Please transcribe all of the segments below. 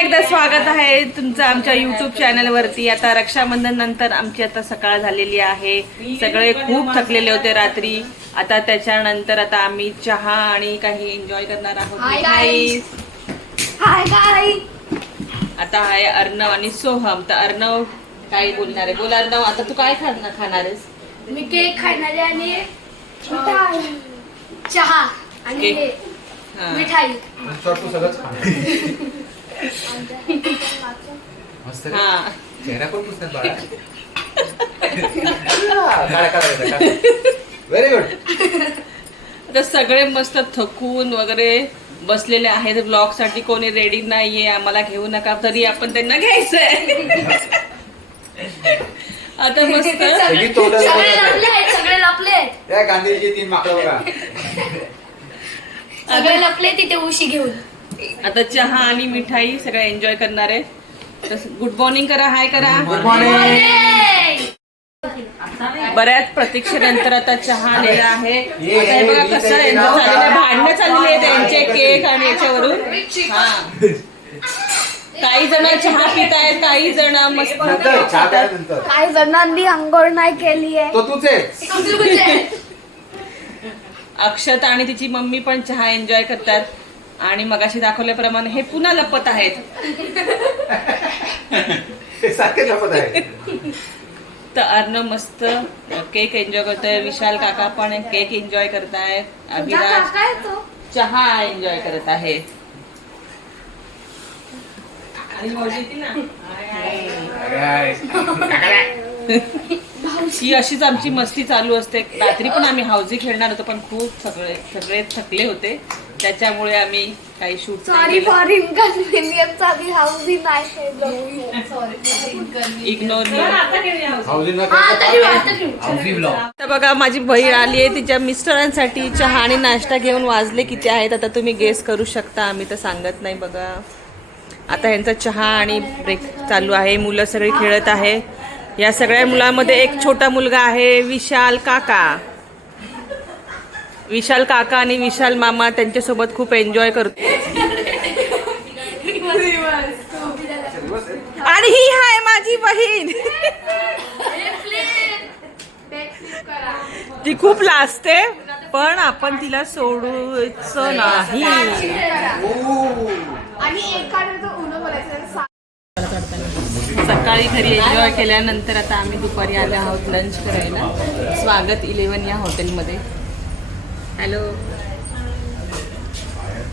एकदा स्वागत आहे तुमचं आमच्या युट्यूब चॅनल वरती. आता रक्षाबंधन नंतर आमची आता सकाळ झालेली आहे. सगळे खूप थकलेले होते रात्री. आता त्याच्यानंतर आता आम्ही चहा आणि काही एन्जॉय करणार आहोत. आता आहे अर्णव आणि सोहम. तर अर्णव काय बोलणार आहे? बोल अर्णव आता तू काय खाणार खाणार आहेस? मी केक खाणार आहे आणि चहा आणि. मिठाई. मस्त रे. हा. चेहरा पण पुसणार बाळा. काळा काळा व्हेरी गुड आता सगळे मस्त थकून वगैरे बसलेले आहेत ब्लॉगसाठी कोणी रेडी नाहीये आम्हाला घेऊ नका तरी आपण त्यांना घ्यायचंय. आता मस्त. सगळी तोंड सगळे लपले आहेत. सगळे लपले आहेत. त्या गांधीजी तीन माकडं बघा. सगळे लपले तिथे उशी घेऊन. आता चहा आणि मिठाई सगळं एन्जॉय करणार आहे. गुड मॉर्निंग करा हाय करा. Good morning! बऱ्याच प्रतीक्षेनंतर आता चहा आलेला आहे. आता हे बघा कसं ये, यांचं नाव चाललेलं? भांडणं चाललेली आहे त्यांचे केक आणि याच्यावरून. हा. काही जण चहा पित आहेत काही जण मस्त. काही जणांनी आंघोळ नाही केली आहे. अक्षत आणि तिची मम्मी पण चहा एन्जॉय करतात. आणि मगाशी दाखवल्याप्रमाणे हे पुन्हा लपत आहेत. हे सारखे लपत आहे तर अर्णव मस्त केक एन्जॉय करतोय. विशाल काका पण केक एन्जॉय करतायत. अभिराज चहा एन्जॉय करत आहे. आणि? ही अशीच आमची मस्ती चालू असते. रात्री पण आम्ही हाऊजी खेळणार होतो पण खूप सगळे सगळे थकले होते. त्याच्यामुळे आम्ही काही शूट सॉरी फॉर इनकन्व्हिनियन्स आम्ही हाऊसी नाही खेळलो. इग्नोर आता बघा माझी बहीण आली आहे तिच्या मिस्टरांसाठी. चहा आणि नाश्ता घेऊन वाजले किती आहेत आता तुम्ही गेस करू शकता. आम्ही तर सांगत नाही बघा. आता यांचा चहा आणि ब्रेक चालू आहे. मुलं सगळी खेळत आहे. या सगळ्या मुलांमध्ये एक छोटा मुलगा आहे विशाल काका. विशाल काका आणि विशाल मामा त्यांच्यासोबत खूप एन्जॉय करतो. आणि ही आहे माझी बहीण. ती खूप लाजते पण आपण तिला सोडूचं नाही आणि एखादं तो उन्हा बोलायचं सकाळी घरी एन्जॉय केल्यानंतर आता आम्ही दुपारी आलो आहोत लंच करायला. स्वागत इलेवन या हॉटेलमध्ये हॅलो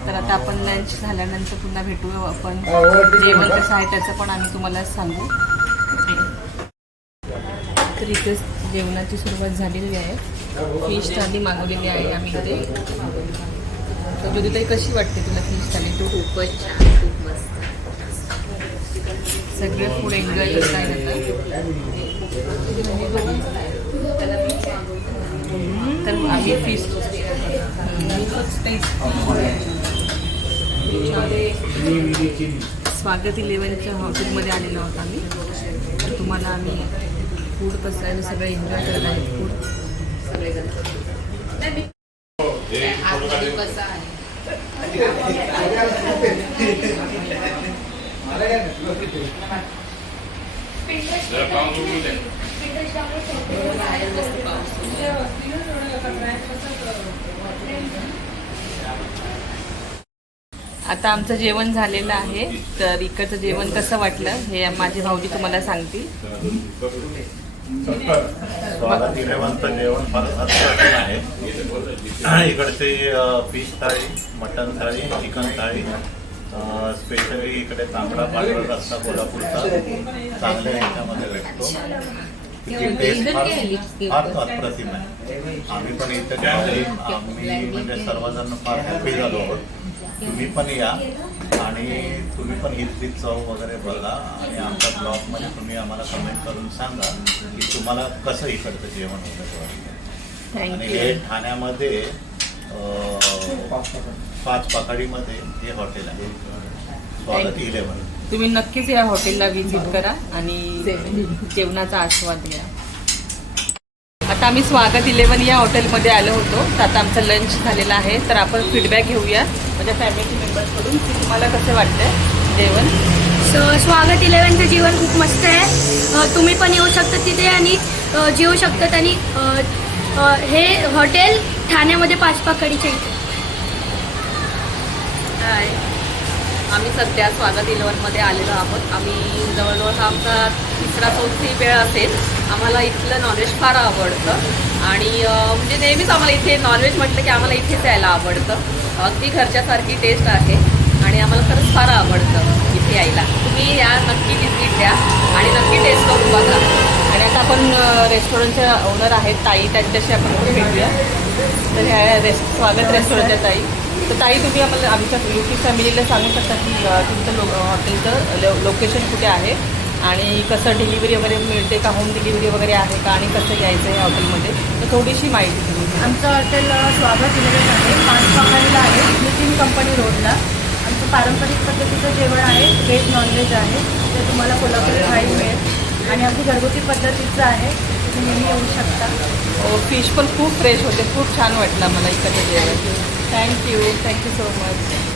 तर आता आपण लंच झाल्यानंतर पुन्हा भेटू आपण. जेवण कसं आहे त्याचं पण आम्ही तुम्हाला सांगू. तर इथे जेवणाची सुरुवात झालेली आहे. फिश थाली मागवलेली आहे आम्ही इथे. तर ज्योतिताई कशी वाटते तुला फिश थाली तू खूपच छान खूप मस्त. सगळे फूड एन्जॉय करता येतात तर आम्ही फिश स्वागत इलेवनच्या हॉटेलमध्ये आलेलो आहोत आम्ही. तर तुम्हाला आम्ही फूड कसं आहे सगळं एन्जॉय करत आहे. फूड आता आमचं जेवण झालेलं आहे. तर इकडचं जेवण कसं वाटलं हे माझे भाऊजी तुम्हाला सांगतील. स्वागत जेवण आहे इकडचे fish thali mutton thali chicken thali specially इकडे तांबडा पांढरा रस्ता कोल्हापूरचा. चांगल्या ह्याच्यामध्ये भेटतो. फार अप्रतिम आहे. आम्ही पण इथे. आम्ही म्हणजे सर्वजण फार हॅपी झालो आहोत. तुम्ही पण या. आणि तुम्ही पण इथली चव वगैरे बघा. आणि आमच्या ब्लॉगमध्ये तुम्ही आम्हाला कमेंट करून सांगा की तुम्हाला कसं इकडचं जेवण होतं आणि हे ठाण्यामध्ये पाच पकाडीमध्ये हे हॉटेल आहे. स्वागत इलेव्हन. तुम्ही नक्कीच या हॉटेलला व्हिजिट करा आणि जेवणाचा आस्वाद घ्या. आता आम्ही स्वागत इलेव्हन या हॉटेलमध्ये आलो होतो. तर आता आमचं लंच झालेलं आहे. तर आपण फीडबॅक घेऊया माझ्या फॅमिली मेंबर्सकडून की तुम्हाला कसं वाटतंय जेवण? सो स्वागत इलेवनचं जीवन खूप मस्त आहे. तुम्ही पण येऊ शकता तिथे आणि जेवू शकतात आणि हे हॉटेल ठाण्यामध्ये पाचपाकडीच्या इथे हाय आम्ही सध्या स्वागत इलेवनमध्ये आलेलो आहोत. आम्ही जवळजवळ हा आमचा तिसरा चौथी वेळ असेल. आम्हाला इथलं नॉनव्हेज फार आवडतं. आणि म्हणजे नेहमीच आम्हाला इथे नॉनव्हेज म्हटलं की आम्हाला इथेच यायला आवडतं. अगदी घरच्यासारखी टेस्ट आहे. आणि आम्हाला खरंच फार आवडतं इथे यायला. तुम्ही या नक्की विजिट द्या आणि नक्की टेस्ट करून बघा. आणि आता आपण रेस्टॉरंटच्या ओनर आहेत ताई त्यांच्याशी आपण पण भेटूया. तर ह्या रेस्ट स्वागत रेस्टॉरंटच्या ताई. तर ताई तुम्ही आम्हाला आमच्या युट्यूब फॅमिलीला सांगू शकता की तुमचं लो हॉटेलचं लो लोकेशन कुठे आहे? आणि कसं डिलिव्हरी वगैरे मिळते का? होम डिलिव्हरी वगैरे आहे का? आणि कसं यायचं आहे हॉटेलमध्ये? तर थोडीशी माहिती तुम्ही. आमचं हॉटेल स्वागत इलेवन आहे. पाच पहाडीला आहे. नितीन कंपनी रोडला आमचं पारंपरिक पद्धतीचं जेवण आहे व्हेज नॉनव्हेज आहे. ते तुम्हाला कोल्हापुरी थाळी मिळेल. आणि अगदी घरगुती पद्धतीचं आहे तुम्ही नेहमी येऊ शकता. हो, फिश पण खूप फ्रेश होते. खूप छान वाटलं मला इकडचं जेवण. Thank you thank you so much